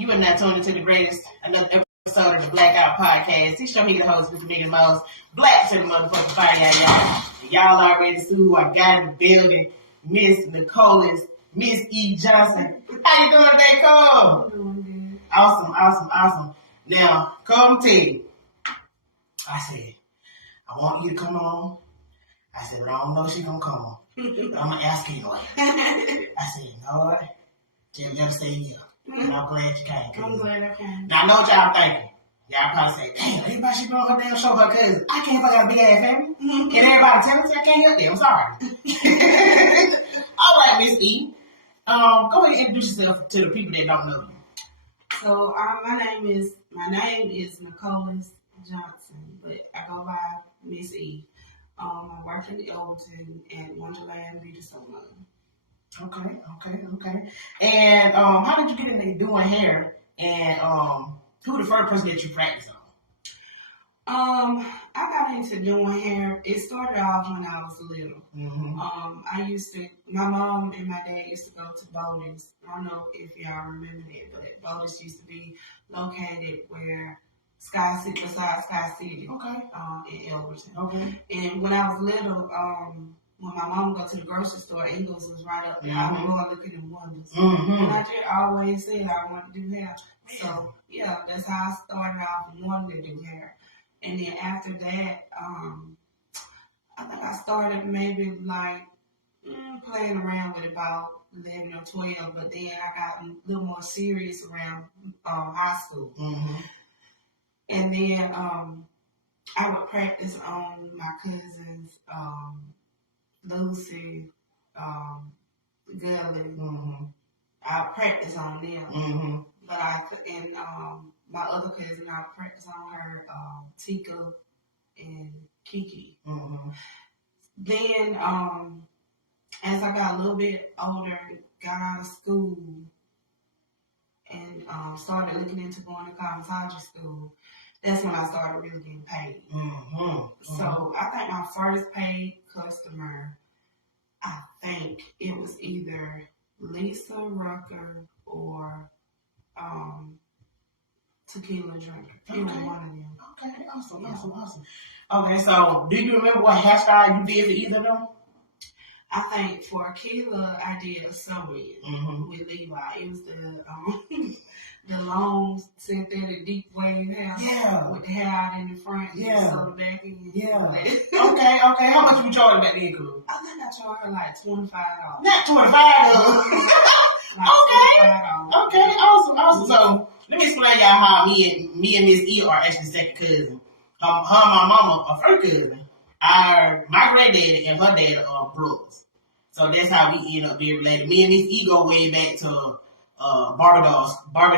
You are not tuned into the greatest, another episode of the Blaque Owt Podcast. This show me the host, Mr. Big and Most. Black to the motherfucking fire, y'all. Y'all already see who I got in the building. Miss Necholas, Miss E. Johnson. How you doing, man, Cole? I'm doing good. Awesome. Now, come tell you. I said, I want you to come on. I said, but I don't know if she's going to come on. But I'm going to ask you anyway. I said, no, just say yeah. And I'm glad you came. I'm glad I came. Now, I know what y'all thinking. Y'all probably say, damn, everybody should be on her damn show her cousin. I can't fuck out a big ass family. And everybody tell me I can't help them. I'm sorry. All right, Miss E. Go ahead and introduce yourself to the people that don't know you. So my name is Necholas Johnson, but I go by Miss E. I work in Elton at Wonderland Beauty Salon. Okay. And how did you get into doing hair? And who the first person that you practice on? I got into doing hair. It started off when I was little. Mm-hmm. My mom and my dad used to go to Bodie's. I don't know if y'all remember that, but Bodie's used to be located where beside Sky City. Okay. In Elberton. Okay. And when I was little, when my mom would go to the grocery store, Eagles was right up there. I would go and look at them wonders. Mm-hmm. And I just always said I wanted to do hair. So, yeah, that's how I started off and wanted to do hair. And then after that, I think I started maybe like playing around with about 11 or 12, but then I got a little more serious around high school. Mm-hmm. And then I would practice on my cousins, Lucy, Gully. Mm-hmm. I practice on them. Mm-hmm. But my other cousin, I would practice on her, Tika and Kiki. Mm-hmm. Then, as I got a little bit older, got out of school, and started looking into going to cosmetology school, that's when I started really getting paid. Mm-hmm. So I think my first paid customer, I think it was either Lisa Rucker or Tequila Drinker. It was one of them. Okay, awesome. Okay, so do you remember what hairstyle you did for either of them? I think for Akila, I did a sew-in with Levi. It was the long synthetic deep wave hair. Yeah. With the hair out in the front. Yeah. So the back end. Yeah. Okay. How much you charging back then, Cool? I think I charged her like $25. Not $25. Like Okay, awesome. So let me explain y'all how me and Miss E are actually second cousin. Her and my mama are first cousin. My granddaddy and her dad are brothers. So that's how we end up being related. Me and Miss E go way back to Barbie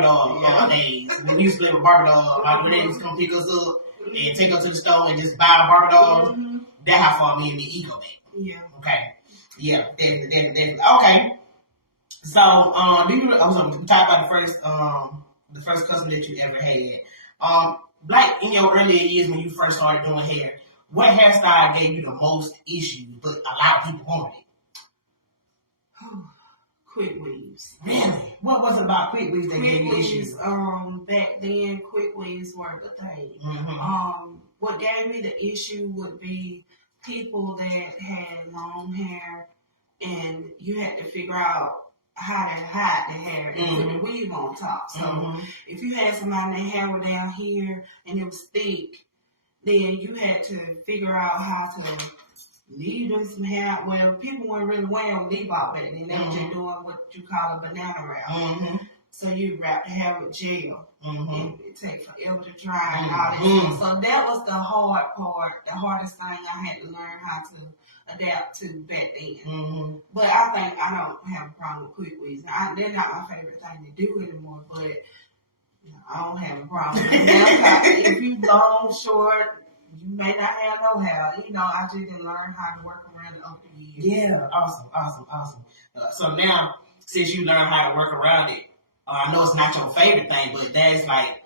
doll days. When we used to live with Barbie doll, my granddaddy used to come pick us up and take us to the store and just buy a Barbie doll. Mm-hmm. That's how far me and Miss E go back. Yeah. Okay. Yeah, definitely. Okay. So, we talk about the first customer that you ever had. Like in your earlier years when you first started doing hair, what hairstyle gave you the most issues, but a lot of people wanted it? Quick weaves. Really? What was it about quick weaves that gave you issues? Back then, quick weaves were the thing. Mm-hmm. What gave me the issue would be people that had long hair, and you had to figure out how to hide the hair and put the weave on top. So if you had somebody that hair was down here and it was thick, then you had to figure out how to leave them some hair. Well, people weren't really wearing leave out back then. They were just doing what you call a banana wrap. So you wrap the hair with gel, and it takes forever to dry and all that stuff. So that was the hard part, the hardest thing I had to learn how to adapt to back then. But I think I don't have a problem with quick weaves. They're not my favorite thing to do anymore, but I don't have a problem. If you long, short, you may not have no hair. I just didn't learn how to work around it over the years. Yeah, awesome. So now, since you learned how to work around it, I know it's not your favorite thing, but that's like,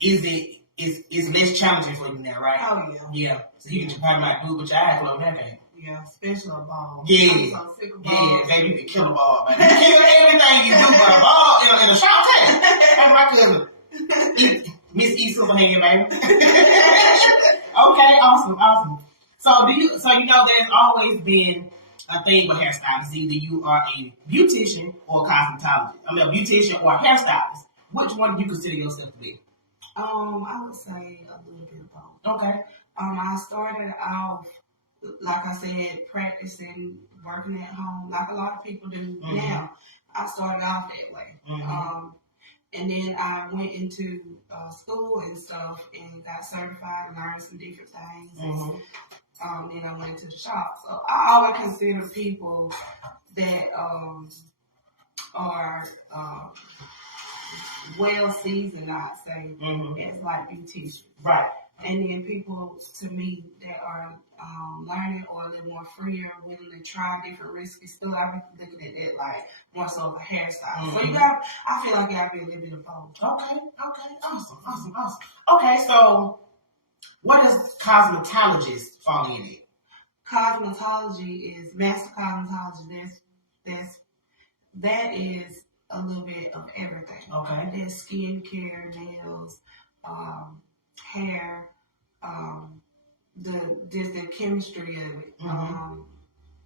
it's less challenging for you now, right? Oh, yeah. Yeah. So you can probably not do it with your eyes closed, that thing. Yeah, especially a ball. Yeah. I'm so sick of balls. Yeah, baby, you can kill a ball, man. Kill everything you do but a ball in a short time. That's my cousin. Miss E. Silverhand, baby. Okay, awesome. So you know there's always been a thing with hairstylists. Either you are a beautician or a cosmetologist. I mean, a beautician or a hairstylist. Which one do you consider yourself to be? I would say a little bit of both. Okay. I started off, like I said, practicing, working at home, like a lot of people do now. I started off that way. And then I went into school and stuff and got certified and learned some different things. Then I went to the shop. So I always consider people that are well seasoned, I'd say, as like beauticians. Right. And then people, to me, that are learning or a little more freer, willing to try different risky stuff. I've been looking at that like more so of a hairstyle. So I feel like you gotta be a little bit of both. Okay. Awesome. Okay, so what does cosmetologist fall in it? Cosmetology is master cosmetology. That is a little bit of everything. Okay. There's skincare, nails, hair, the chemistry of it.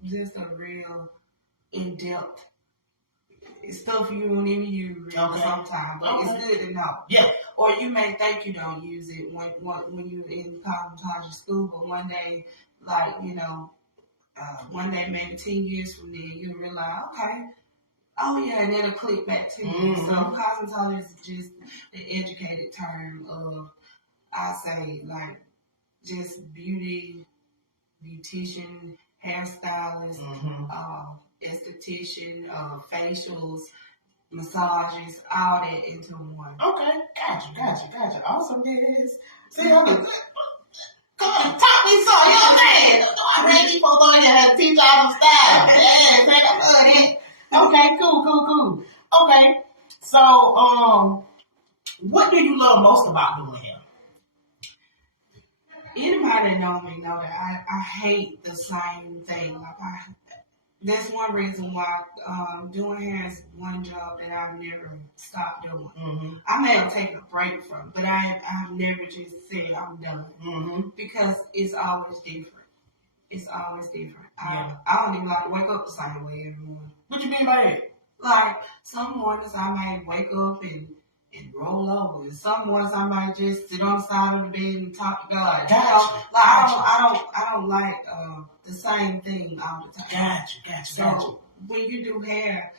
Just a real in-depth stuff you won't even use sometimes, but it's good to know. Yeah. Or you may think you don't use it when you're in cosmetology school, but one day, one day maybe 10 years from then, you realize, okay, oh yeah, and it'll click back to you. So cosmetology is just the educated term of, I say, like, just beautician, hairstylist, esthetician, facials, massages, all that into one. Okay, gotcha. Awesome, yes. See, on the come on, talk me some, young man. I'm ready for going ahead and teach all some style. Yeah, take a blood in. Okay, cool. Okay, so what do you love most about doing hair? Anybody that know me know that I hate the same thing. That's one reason why doing hair is one job that I've never stopped doing. I may have taken a break from, but I've never just said I'm done because it's always different. I don't even like to wake up the same way every morning. What you mean by that? Like some mornings I may wake up and roll over, and some mornings I might just sit on the side of the bed and talk to God. Gotcha. I don't like the same thing all the time. Gotcha. So when you do hair,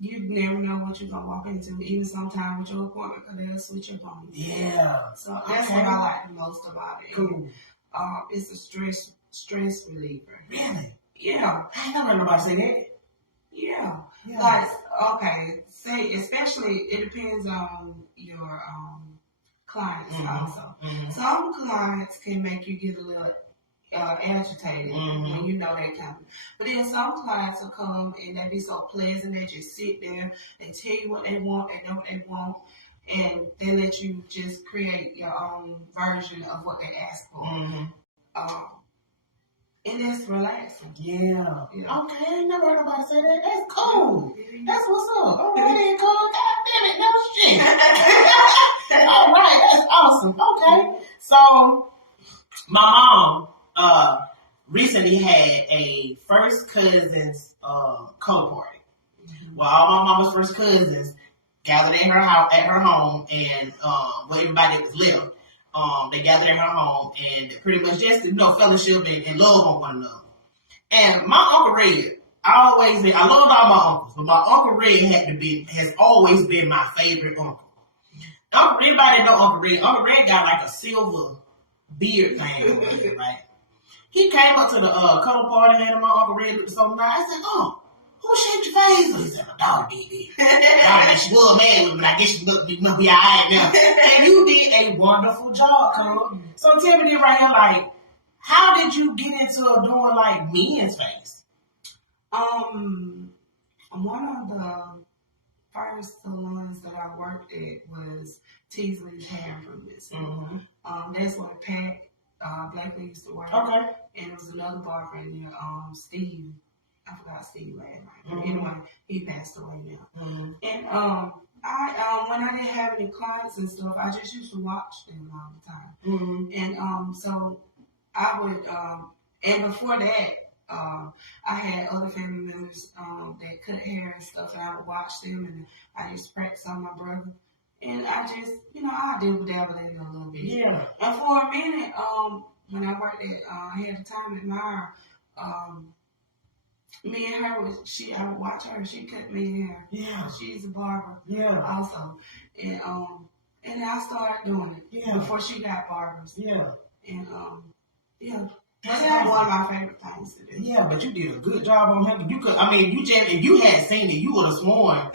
you never know what you're gonna walk into, even sometimes with your appointment, because they'll switch up on you. Yeah. So that's what I like the most about it. Cool. It's a stress reliever. Really? Yeah. I ain't never heard nobody say that. Yeah. Like, okay, say, especially, it depends on your clients also. Some clients can make you get a little agitated when you know that kind of. But then some clients will come and they be so pleasant, they just sit there, they tell you what they want, they know what they want, and they let you just create your own version of what they ask for. And it's relaxing. Yeah. Okay, I ain't never heard nobody say that. That's cool. That's what's up. All right, then, cool. God damn it, no shit. All right, that's awesome. Okay. So, my mom recently had a first cousin's color party. Well, all my mama's first cousins gathered in her house at her home, and everybody that was little. They gathered in her home and pretty much just, fellowship and love on one another. And my Uncle Red, I loved all my uncles, but my Uncle Red has always been my favorite uncle. Everybody know Uncle Red. Uncle Red got like a silver beard thing, right? He came up to the cuddle party and my Uncle Red looked so nice. I said, who shaved your face? He said, my daughter did it. She was mad with me, but I guess she looked me up your eye now. And you did a wonderful job, Cole. So tell me this right here, like, how did you get into doing like men's face? One of the first salons that I worked at was Teasley's Hair Improvements. That's where Pat Blaque used to work. Okay. And it was another barber in there, Steve. I forgot Steve last night. But anyway, he passed away now. And When I didn't have any clients and stuff, I just used to watch them all the time. And so I would, and before that, I had other family members that cut hair and stuff, and I would watch them, and I used to practice on my brother. And I just, I dabble in it a little bit. Yeah. And for a minute, when I worked at, I had a time at Meyer, me and her I would watch her. She cut me hair. Yeah. She's a barber. Yeah. Also, and I started doing it. Yeah. Before she got barbers. Yeah. And yeah. That's one of my favorite things to do. Yeah, but you did a good job on him. You could, if you had seen it, you would have sworn.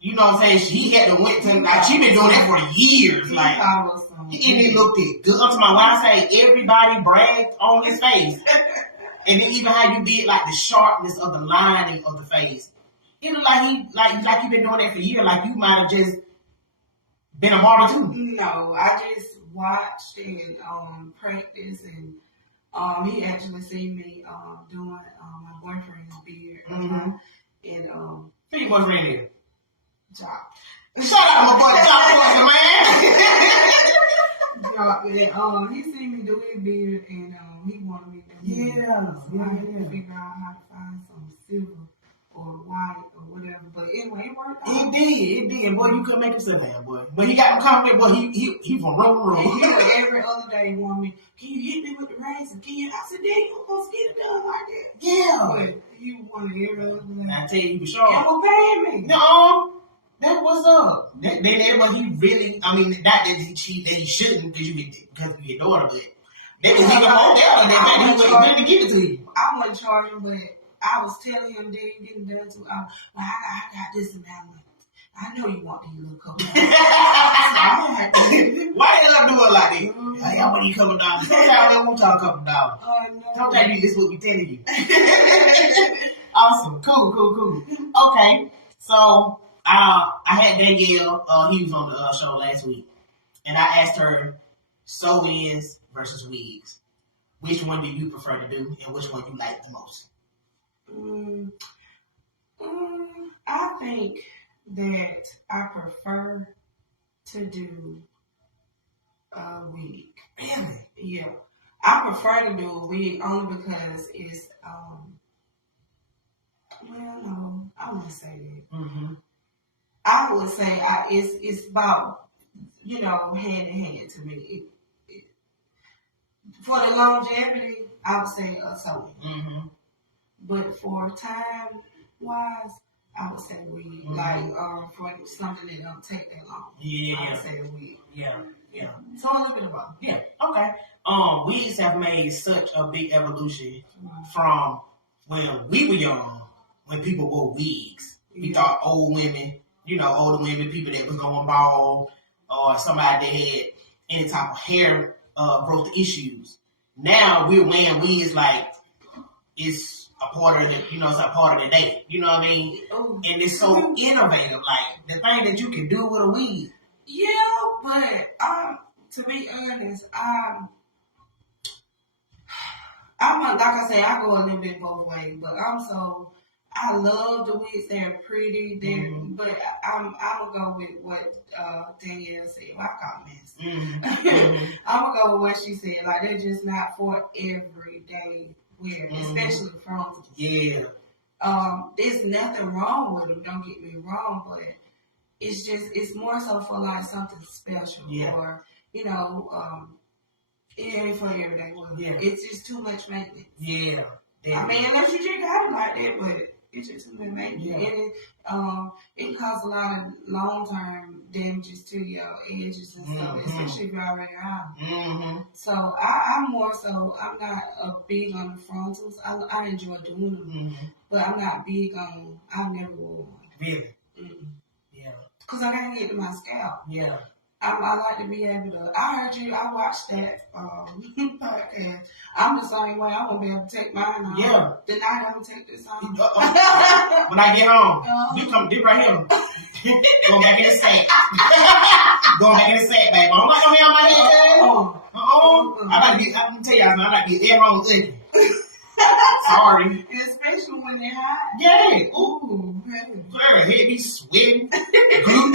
You know what I'm saying? She had to went to, like, she been doing that for years. Like, and it looked good. Up to when I say everybody bragged on his face. And then even how you did, like, the sharpness of the lining of the face. It looked like like you've been doing that for years. Like, you might have just been a barber too. No, I just watched and practiced, and he actually seen me doing my boyfriend's beard. And who your boyfriend is? Jock. Shout out to my boy Jock, man. Jock, he seen me do his beard, and he wanted me to do it. So I had to figure out how to find some silver or white or whatever. But anyway, it worked out. It did. Boy, you couldn't make himself happy, boy. But he got him confident, boy. He from room. Every other day he wanted me, can you hit me with the razor? Can you? I said, Dad, you supposed to get it done like that. Yeah. But he wanted every other day. I tell you, for sure. You were paying me. No. That's what's up. But he really, not that he shouldn't because you your daughter, but they was even more down that he was to give it to you. I wasn't charging, but I was telling him that he didn't done to. I got this and that. I know you want these little couple. Why did I do it like that? Hey, I want you $2 dollars. Sometimes they won't talk $2 dollars. Sometimes this is what we telling you. Awesome. Cool. Okay, so. I had Danielle, he was on the show last week, and I asked her sew-ins versus wigs. Which one do you prefer to do, and which one you like the most? I think that I prefer to do a wig. Really? Yeah. I prefer to do a wig only because it's, no, I wouldn't say that. I would say it's about, hand in hand to me. For the longevity, I would say sewing. But for time-wise, I would say wig. Like, for something that don't take that long. Yeah. I would say wig. Yeah. So a little bit of both. Yeah. Okay. Wigs have made such a big evolution from when we were young, when people wore wigs. We thought old women, older women, people that was going bald, or somebody that had any type of hair growth issues. Now we're wearing wigs like it's a part of the, it's a part of the day. You know what I mean? And it's so innovative. Like the thing that you can do with a wig. Yeah, but to be honest, I'm like I say, I go a little bit both ways, but I love the wigs. They're pretty. But I'm gonna go with what Danielle said. Well, I call mess. I'm gonna go with what she said. Like they're just not for everyday wear, especially frontals. Yeah. There's nothing wrong with them. Don't get me wrong, but it's more so for like something special, or it ain't for everyday wear. Yeah. It's just too much maintenance. Yeah. I mean, unless you just got it like that, but it's just too much maintenance. Yeah. And it causes a lot of long-term damages to your edges and stuff, especially if you're already out. So I'm more so, I'm not big on the frontals. I enjoy doing them, but I'm not big on, I've never wore one. Really? Yeah. Because I gotta get to my scalp. Yeah. I like to be able to. I heard you. I watched that podcast. I'm the same way. I won't be able to take mine on. Yeah. Tonight I'm gonna take this on. When I get home, you come dip right here. Going back in the sack. Going back in the sack, baby. I'm not gonna be on my head. I'm gonna tell y'all, I like to get at home ugly. Sorry. Especially when they're hot. Yeah. Ooh. Her head be sweating. Glue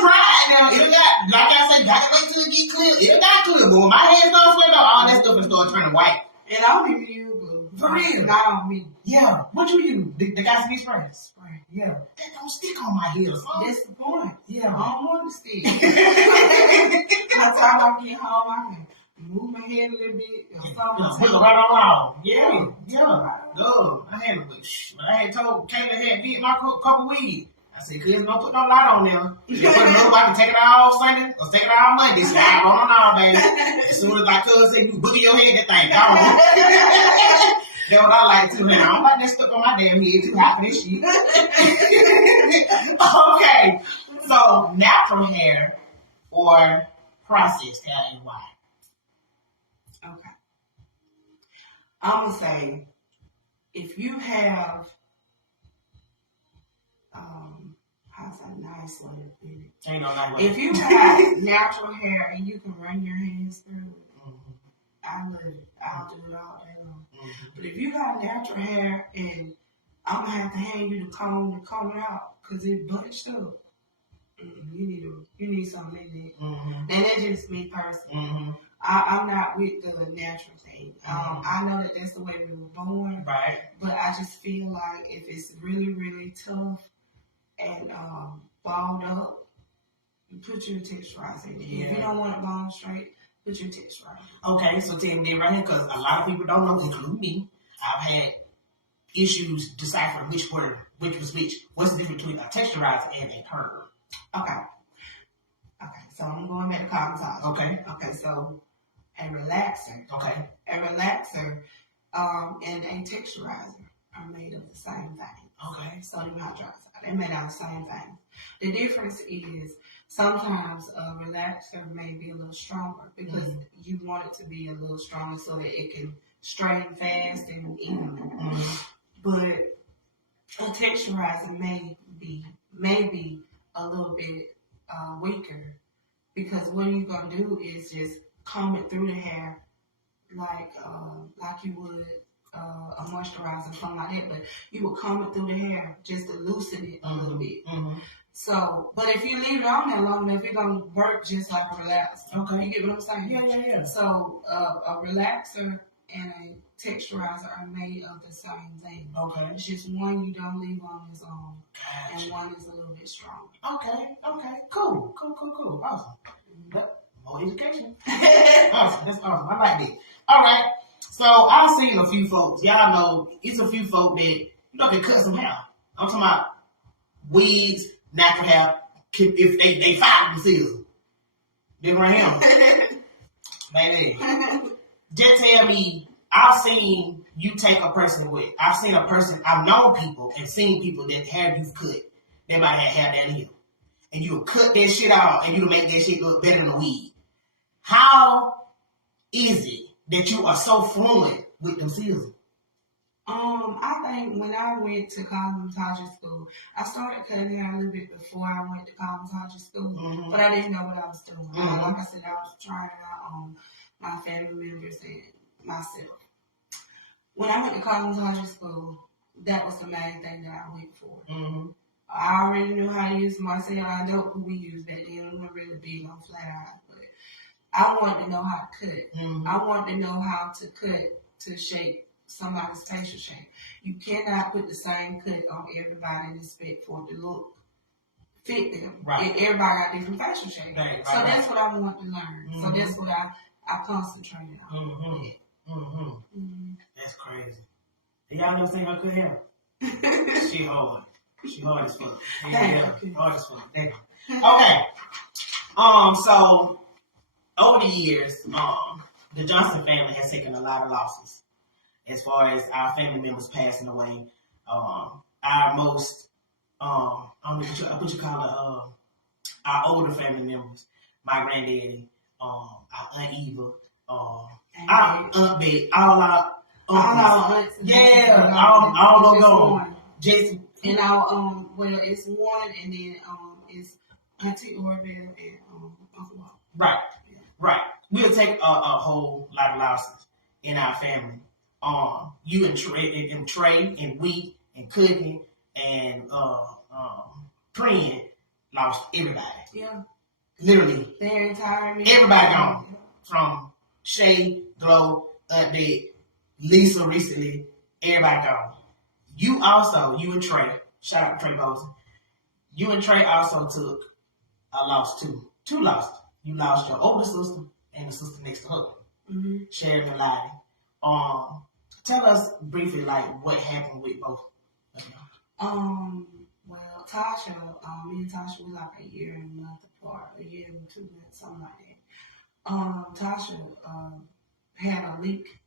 dry. Now, it got, like I said, gotta wait till it get clear. It got clear, but when my head starts sweating, all that stuff is starting turning white. And I don't even use glue. For real. Not on me. Yeah. What you use? The Gatsby spray? Spray. Yeah. That don't stick on my heels. That's the point. Yeah. I don't want to stick. By the time I get home, I can move my head a little bit. Put it right on. Yeah. No. I had told Kayla had did my couple weeds. I said, cuz don't put no light on there. You put a little I can take it all Sunday or take it all Monday. So I don't know, baby. As soon as my cousin said, you boogie your head, that thing gone. That's what I like too, man. I don't like that stuff on my damn head. Too hot for this shit. Okay. So, natural hair or processed hair and why? Okay. I'm going to say, if you have, how's that nice way to put it? Ain't no nice way. If you have natural hair and you can run your hands through it, I love it. I'll do it all day long. But if you got natural hair and I'm going to have to hand you the comb it out because it's bunched up, you need something in there. And that's just me personally. I'm not with the natural thing. I know that that's the way we were born. Right. But I just feel like if it's really, really tough and balled up, put your texturizer in. Yeah. If you don't want it balled straight, put your texturizer. Okay, so tell me that right here, because a lot of people don't know, including me. I've had issues deciphering which was which. What's the difference between a texturizer and a perm? Okay, so I'm going back to cosmetology. Okay, so a relaxer. Okay. A relaxer and a texturizer are made of the same thing. Okay. Sodium hydroxide. They're made out of the same thing. The difference is sometimes a relaxer may be a little stronger because you want it to be a little stronger so that it can strain fast and evenly. But a texturizer may be a little bit weaker because what you're gonna do is just comb it through the hair like you would a moisturizer or something like that, but you would comb it through the hair just to loosen it a little bit. So, but if you leave it on there long enough, it's gonna work just like a relaxer. Okay. You get what I'm saying? Yeah. So, a relaxer and a texturizer are made of the same thing. Okay. It's just one you don't leave on its own, Gotcha. and one is a little bit stronger. Okay. Cool. Awesome. More education. Awesome. That's awesome. I like that. All right. So I've seen a few folks. Y'all know it's a few folk that can cut some hair. I'm talking about wigs, natural hair. If they fight themselves, they right here, baby. Just tell me. I've seen you take a person with. I've known people and seen people that hair you've cut. They might have hair down here, and you cut that shit out, and you make that shit look better than a wig. How is it that you are so fluent with them seasons? I think when I went to cosmetology school, I started cutting hair a little bit before I went to cosmetology school, but I didn't know what I was doing. Like I said, I was trying it out on my family members and myself. When I went to cosmetology school, that was the main thing that I went for. I already knew how to use myself. I know who we used back then. We were really big on flat eyes, but I wanted to know how to cut. I wanted to know how to cut to shape somebody's facial shape. You cannot put the same cut on everybody and expect for it to fit them. Right. Everybody got different facial shapes. Right. So that's what I want to learn. So that's what I concentrated on. That's crazy. Y'all never seen her cut hair? She hard. She hard as fuck. Yeah. Hard as fuck. Damn. Okay. So over the years, the Johnson family has taken a lot of losses as far as our family members passing away. Our most, what you call it, our older family members, my granddaddy, our Aunt Eva, our Aunt Bet, all our uncles. Yeah, all of them. Just and our well, it's one, and then it's Auntie Orville and Uncle Walt. Right. We'll take a whole lot of losses in our family. You and Trey and we and Cookie and Friend lost everybody. Yeah. Literally. Their entire everybody gone. From Shay, Glow, Update, Lisa recently, everybody gone. You and Trey, shout out to Trey Bosen. You and Trey also took a loss too. 2 losses. You lost your older sister and the sister next to her. Mm-hmm. Sharon and Lottie. Tell us briefly, like, what happened with both of them. Well, Tasha, me and Tasha were like a year and a month apart, a year and 2 months, something like that. Tasha had a leak,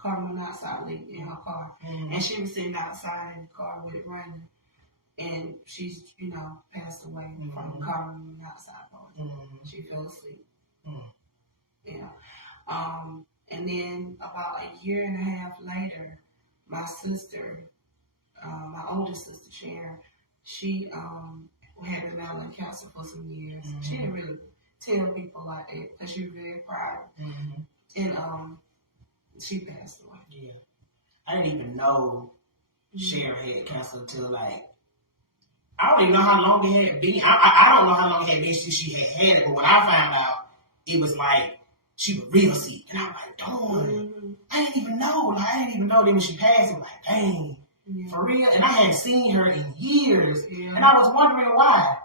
carbon monoxide leak in her car, and she was sitting outside in the car with it running, and she's, passed away from carbon monoxide poisoning. She fell asleep. Yeah. And then about a year and a half later, my sister, my older sister, Sharon, she had been battling cancer for some years. She didn't really tell people like that because she was very proud. And she passed away. Yeah. I didn't even know Sharon had cancer until like, I don't even know how long it had been. I don't know how long it had been since she had it, but when I found out, it was like she was real sick. And I was like, darn, I didn't even know. Like, I didn't even know that when she passed, it was like, dang, for real. And I hadn't seen her in years. And I was wondering why.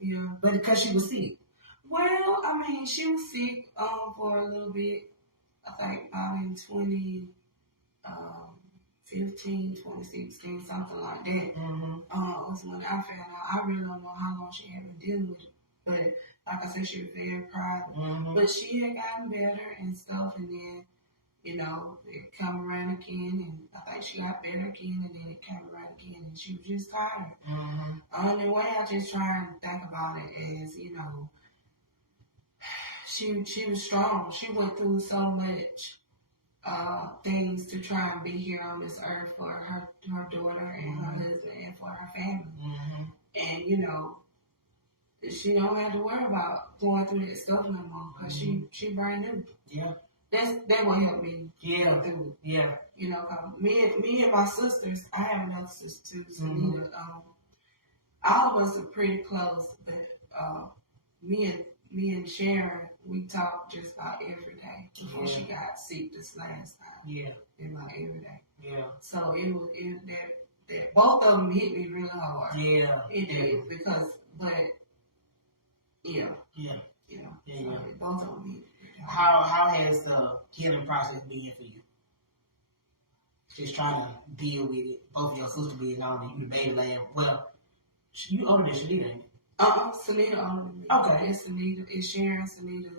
Yeah. But because she was sick. Well, I mean, she was sick for a little bit. I think in 2015, 2016, something like that. Was when I found out. I really don't know how long she had been dealing with it. But like I said, she was very proud. But she had gotten better and stuff, and then, it come around again, and I think she got better again, and then it came around again, and she was just tired. The way I just try and think about it is, she was strong. She went through so much things to try and be here on this earth for her daughter and her husband and for her family. And, she don't have to worry about going through that stuff no more because she brand new. Yeah. That will help me through it. Yeah. Cause me and my sisters, I have another sister too, Selena. All of us are pretty close, but me and Sharon, we talk just about every day before she got sick this last time. Yeah. And like every day. Yeah. So that both of them hit me really hard. Yeah. It did because, but yeah. So both of them hit me. How has the healing process been for you? Just trying to deal with it. Both of your sisters being gone and you the baby lad. Well, you older than Selena, ain't you? Selena older than me. Okay. It's Sharon, Selena,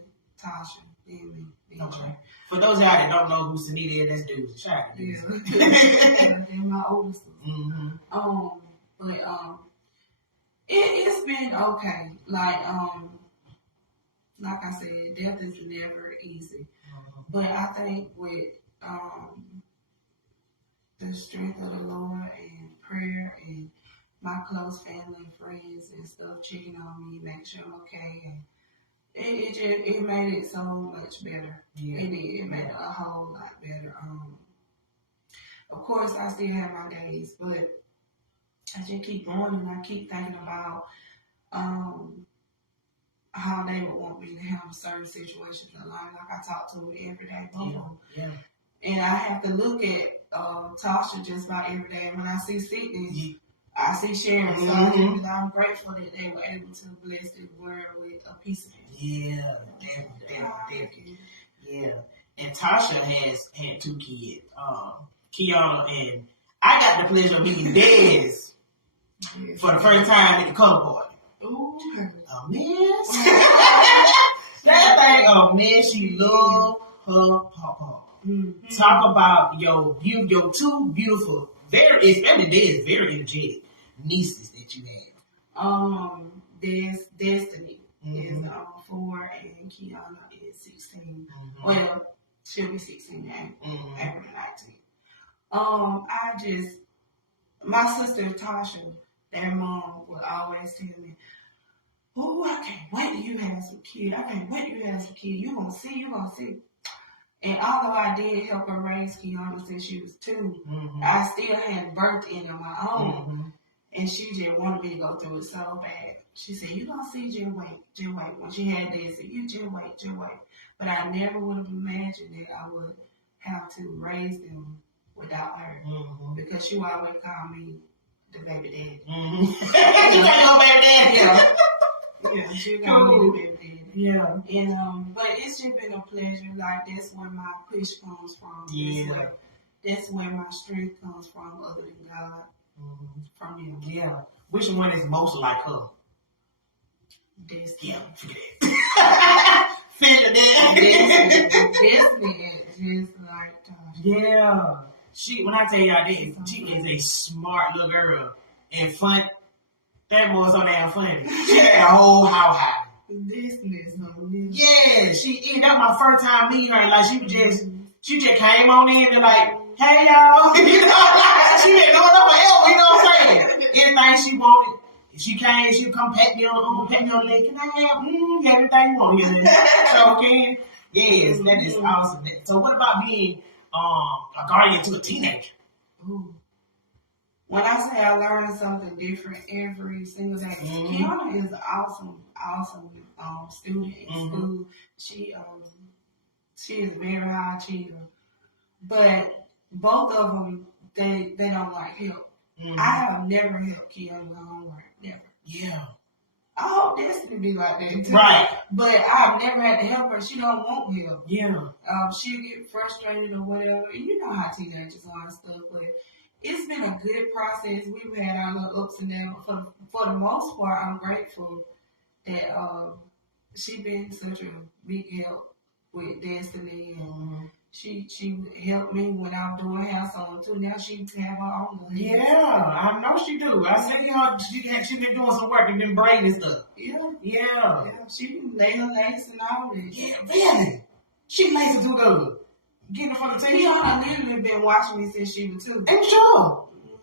Tasha, and me. Okay. For those y'all that don't know who Selena is, that's dudes. Shout out to Yeah. And my older sister. But it's been okay. Like I said, death is never easy. But I think with the strength of the Lord and prayer and my close family and friends and stuff checking on me, making sure I'm okay, and it made it so much better. Yeah. It made it a whole lot better. Of course, I still have my days, but I just keep going and I keep thinking about how they would want me to handle certain situations in life. Like I talk to them every day, both of them. Yeah. And I have to look at Tasha just about every day. And when I see sickness, I see Sharon. So I'm grateful that they were able to bless the world with a piece of it. Yeah, definitely. Yeah. And Tasha has had 2 kids, Kiana, and I got the pleasure of meeting Dez for the first time at the color party. Ooh, a mess. That thing a mess. She love her papa. Talk about your 2 beautiful, especially Dez, very energetic nieces that you have. There's Destiny is 4 and Kiana is 16. Well, she'll be 16 now. April 19. My sister Tasha, their mom would always tell me, "Oh, I can't wait till you have some kids. I can't wait till you have some kids. You're gonna see. And although I did help her raise Kiana since she was 2, I still had birth in on my own. And she just wanted me to go through it so bad. She said, you gonna see, just wait. When she had that, said, you just wait. But I never would have imagined that I would have to raise them without her. Because she always called me the baby daddy. You got your baby daddy. Yeah, she called me the baby daddy. Yeah. And but it's just been a pleasure. Like, that's where my push comes from. Yeah. That's where my strength comes from, other than God. From Him. Yeah. Which one is most like her? Destiny. Yeah, forget it. Figure that. Destiny is just like yeah. When I tell y'all this, she is a smart little girl and fun. That boy's so damn funny. She had a whole house high. Destiny is something. Yeah, that was my first time meeting her. Like, she just came on in and like, hey y'all, you know, she been going up forever, you know what I'm saying? Anything she wanted, she came, she'd come pat me on the leg. Can I have everything you want here? So, okay, yes, that is awesome. So, what about being a guardian to a teenager? Ooh. When I say I learn something different every single day, Kiana is an awesome student in school. She is very high achiever, but both of them they don't like help. I have never helped Kiana with homework, never. Yeah. I hope Destiny be like that too. Right. But I've never had to help her. She don't want help. Yeah. She'll get frustrated or whatever. And you know how teenagers are and stuff, but it's been a good process. We've had our little ups and downs. For the most part, I'm grateful that she been such a big help with Destiny, and she helped me when I was doing house on too. Now she have her own. Yeah, I know she do. I seen her. She been doing some work and been braiding stuff. Yeah. She lay her lace and all that. Yeah, really. She lays to do the getting for the TV. Kiana literally been watching me since she was 2.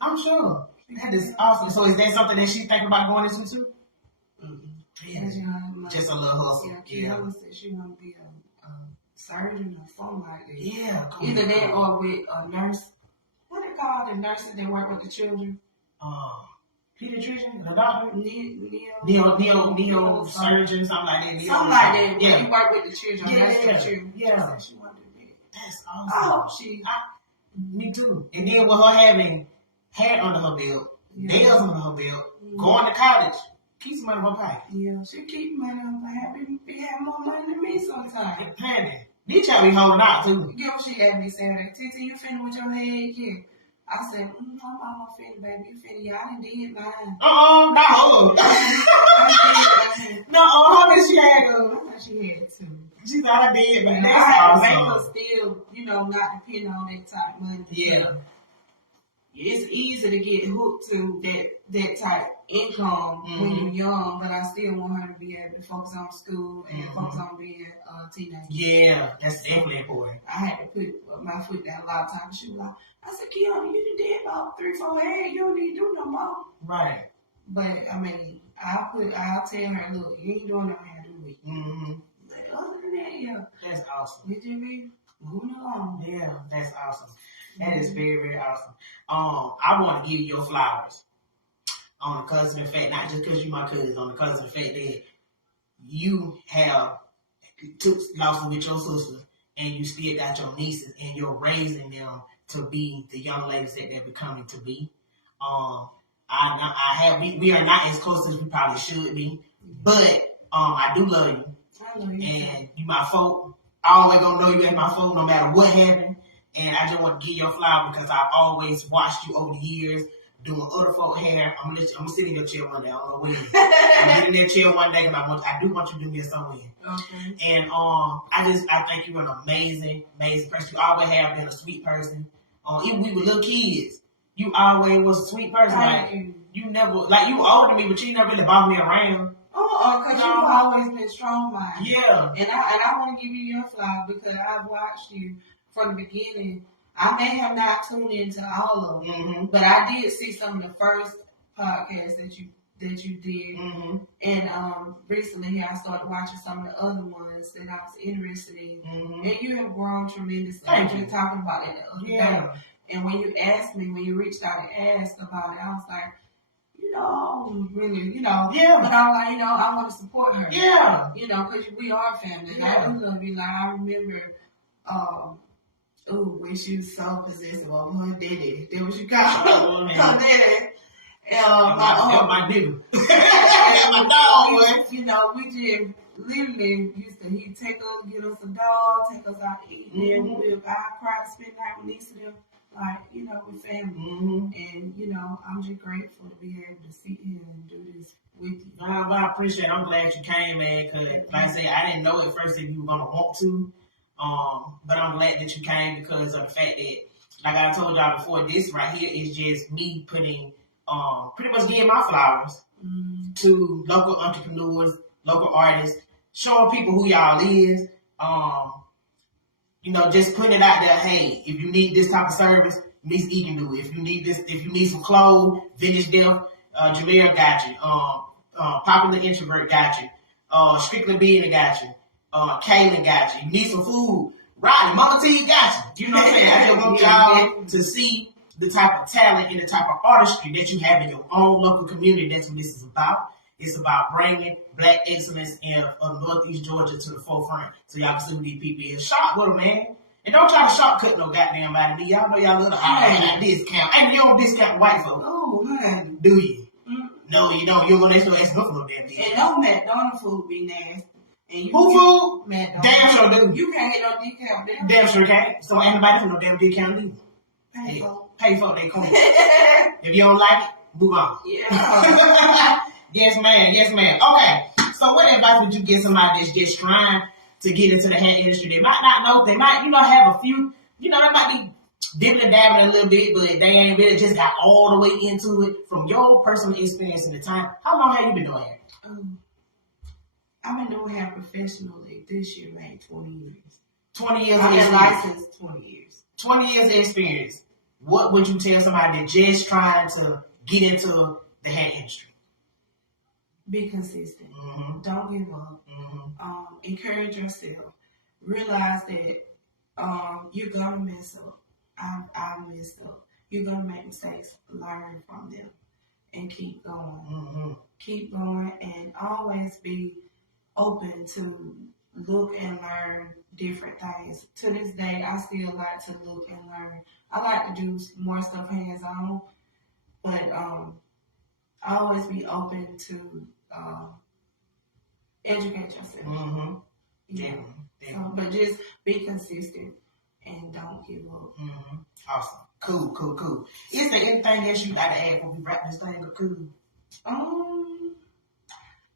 I'm sure. That is awesome. So is that something that she's thinking about going into too? Yeah. Just a little hustle. Yeah. Kiana said she want to be a surgeon or something like that. Yeah. Either that or with a nurse. What they call the nurses that work with the children? Pediatrician, the doctor? Neo surgeon, something like that. Something like that. Yeah. You work with the children. Yeah. She wanted to be. That's awesome. Me too. And then with her having hair under her belt, nails under her belt, going to college, keep some money in her pocket. Yeah, she keep money in her pocket. She have more money than me sometimes. And planning. These y'all be holding out too. Yeah, she had me saying that. Titi, you finna with your head? Yeah. I said, I'm almost finna, baby. You finna. Yeah, I done did mine. Not her. No, how many she had? I thought she had 2. She thought I did, but that's awesome. Still, not depending on that type of money. Yeah. It's easy to get hooked to that type income when you're young, but I still want her to be able to focus on school and focus on being a teenager. Yeah, that's definitely important. I had to put my foot down a lot of times. She was like, I said, Kiana, you done did about 3-4 years. You don't need to do no more. Right. But, I mean, I'll tell her, look, you ain't doing no hair to me. But other than that, yeah. That's awesome. It just be moving along. Yeah, that's awesome. That is very, very awesome. I want to give you your flowers on the cousin fact, not just because you're my cousin, on the cousin fact that you have took losses with your sisters and you still got your nieces and you're raising them to be the young ladies that they're becoming to be. We are not as close as we probably should be, but I do love you. I love you. And you my folk. I always gonna know you as my folk no matter what happened. And I just want to give you a flower because I've always watched you over the years doing other folk hair. I'm gonna sit in your chair one day. I don't know when. I'm in your chair one day because I do want you to do me somewhere. Okay. And I think you're an amazing person. You always have been a sweet person. Even we were little kids, you always was a sweet person. Like you never, like you were older than me, but you never really bossed me around. Because you've always been strong-minded. Yeah. And I want to give you your flower because I've watched you from the beginning. I may have not tuned into all of them, but I did see some of the first podcasts that that you did. And recently I started watching some of the other ones that I was interested in. And you have grown tremendously. I was just talking about it the other day. And when you asked me, when you reached out and asked about it, I was like, really, but I'm like, I want to support her. Yeah. Because we are family. Yeah. I do love you. Like, I remember, when she was so possessive of her daddy. That was you called her daddy. My nigga. My dog, we just literally he'd take us, get us a dog, take us out to eat, and I'd cry to spend the night with Lisa them. Like, with family. And, I'm just grateful to be able to sit here and do this with you. I appreciate it. I'm glad you came, man, because, like I said, I didn't know at first if you were going to want to. But I'm glad that you came because of the fact that, like I told y'all before, this right here is just me putting, pretty much giving my flowers to local entrepreneurs, local artists, showing people who y'all is. Just putting it out there, hey, if you need this type of service, Miss E can do it. If you need some clothes, Vintage Death, Jameer got you. Popular Introvert got you. Strictly Being got you. Kaylin got you. You need some food, Rodney, Mama T got you. You know what I'm saying? I just want y'all to see the type of talent and the type of artistry that you have in your own local community. That's what this is about. It's about bringing Black excellence of Northeast Georgia to the forefront so y'all can see who these people is. Shop with them, man. And don't try to shortcut no goddamn body. Y'all know y'all love to discount. And you don't discount white folks. Oh, man. Do you? No, you don't. You're going to ask for no damn discount. And no McDonald's food be nasty. And who food? McDonald's. Damn sure do. You can't get no discount there. Damn sure can't. So ain't nobody for no damn discount either. Pay for they coin. If you don't like it, move on. Yeah. Yes, ma'am. Okay. So what advice would you give somebody that's just trying to get into the hair industry? They might not know. They might, have a few, they might be dipping and dabbling a little bit, but they ain't really just got all the way into it. From your personal experience in the time, how long have you been doing hair? I've been doing hair professionally this year, like 20 years. 20 years I've been licensed 20 years. 20 years of experience. What would you tell somebody that just trying to get into the hair industry? Be consistent. Don't give up. Encourage yourself. Realize that you're going to mess up. I messed up. You're going to make mistakes. Learn from them. And keep going. Keep going and always be open to look and learn different things. To this day, I still like to look and learn. I like to do more stuff hands-on, but I always be open to educate yourself. Yeah. So, but just be consistent and don't give up. Awesome. Cool. Is there anything else you got to add when we wrap this thing up? Cool.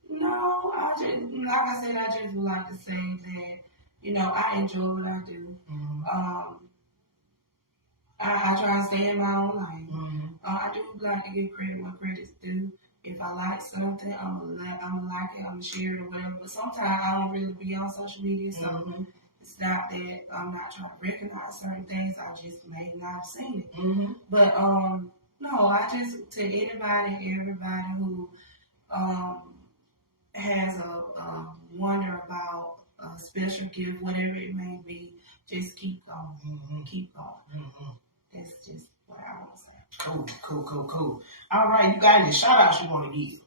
No, like I said, I just would like to say that, I enjoy what I do. I try to stay in my own lane. I do like to give credit where credit's due. If I like something, I'm gonna like it, I'm gonna share it or whatever. But sometimes I don't really be on social media, so it's not that I'm not trying to recognize certain things. I just may not have seen it. But no, I just to anybody, everybody who has a wonder about a special gift, whatever it may be, just keep going. Keep going. That's just what I want to say. Cool. All right, you got any shout outs you want to give?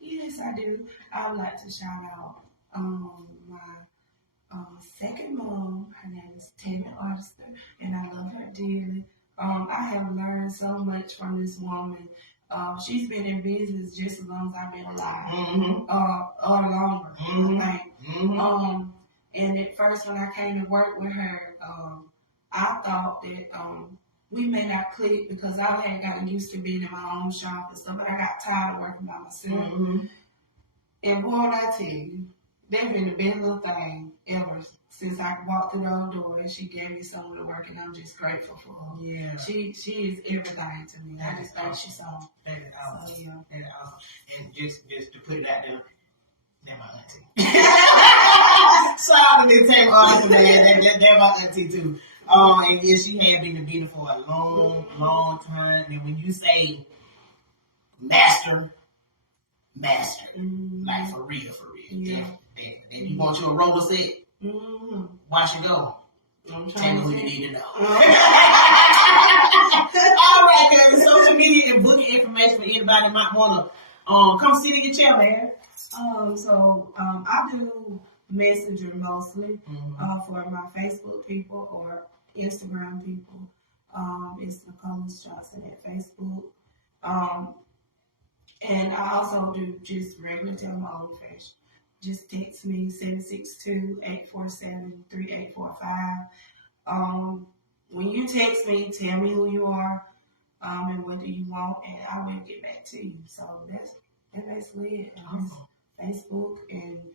Yes, I do. I would like to shout out my second mom. Her name is Tammy Artister, and I love her dearly. I have learned so much from this woman. She's been in business just as long as I've been alive, or longer, I think. And at first, when I came to work with her, I thought that we may not click because I had gotten used to being in my own shop and stuff, but I got tired of working by myself. And boy, when I tell you, that's been the best little thing ever since I walked through the door and she gave me someone to work, and I'm just grateful for her. Yeah. She is everything to me. I just think she's awesome. That is awesome. So, yeah. That is awesome. And just to put it out there, they're my auntie. Shout out to this Tammy Artister, man. They're my auntie too. And yeah, she had been in the business for a long time. And when you say master master. Like for real. Yeah. If you want you a roller set, watch it go. Tell me who you need to know. All right, guys. Social media and booking information for anybody that might want to come sit in your chair, man. I do Messenger mostly for my Facebook people or Instagram people. It's Necholas Johnson at Facebook. And I also do just regular telephone. Just text me 762-847-3845. When you text me, tell me who you are and what do you want, and I will get back to you. So that's basically it. Awesome. Facebook and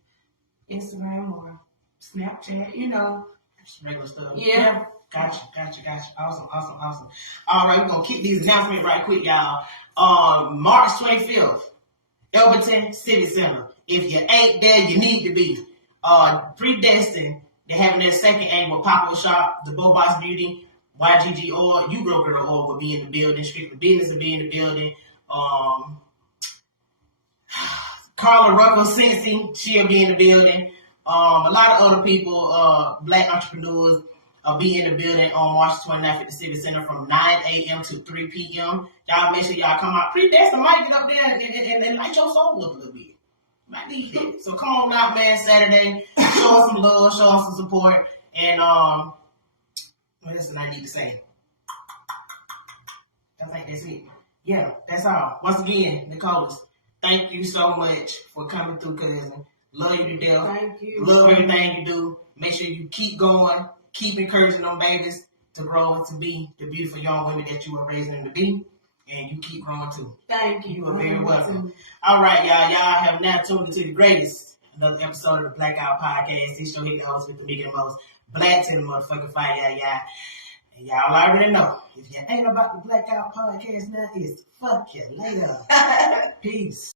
Instagram or Snapchat, you know. Just regular stuff. Yeah. Gotcha. Awesome. All right, we're going to keep these announcements right quick, y'all. March 25th, Elberton City Center. If you ain't there, you need to be. Predestined, they're having their second annual pop-up shop. The Bobox Beauty, YGG Oil, You Grow Girl Oil will be in the building. Strictly Business will be in the building. Carla Ruckel Cincy, she'll be in the building. A lot of other people, black entrepreneurs, will be in the building on March 29th at the City Center from 9 a.m. to 3 p.m. Y'all make sure y'all come out. Predestined might get up there and light your soul up a little bit. Might need that. So come on out, man, Saturday. Show us some love, show us some support. And what else did I need to say? I think that's it. Yeah, that's all. Once again, Necholas, thank you so much for coming through, cousin. Love you to death. Thank you. Love everything you do. Make sure you keep going. Keep encouraging them babies to grow and to be the beautiful young women that you were raising them to be. And you keep growing too. Thank you. You are very welcome. All right, y'all. Y'all have now tuned into the greatest another episode of the Blaque Owt Podcast. This show here, the host with the nigga the most black to the motherfucking fire, y'all. And y'all already know. If you ain't about the Blaque Owt Podcast now, it's fuck you later. Peace.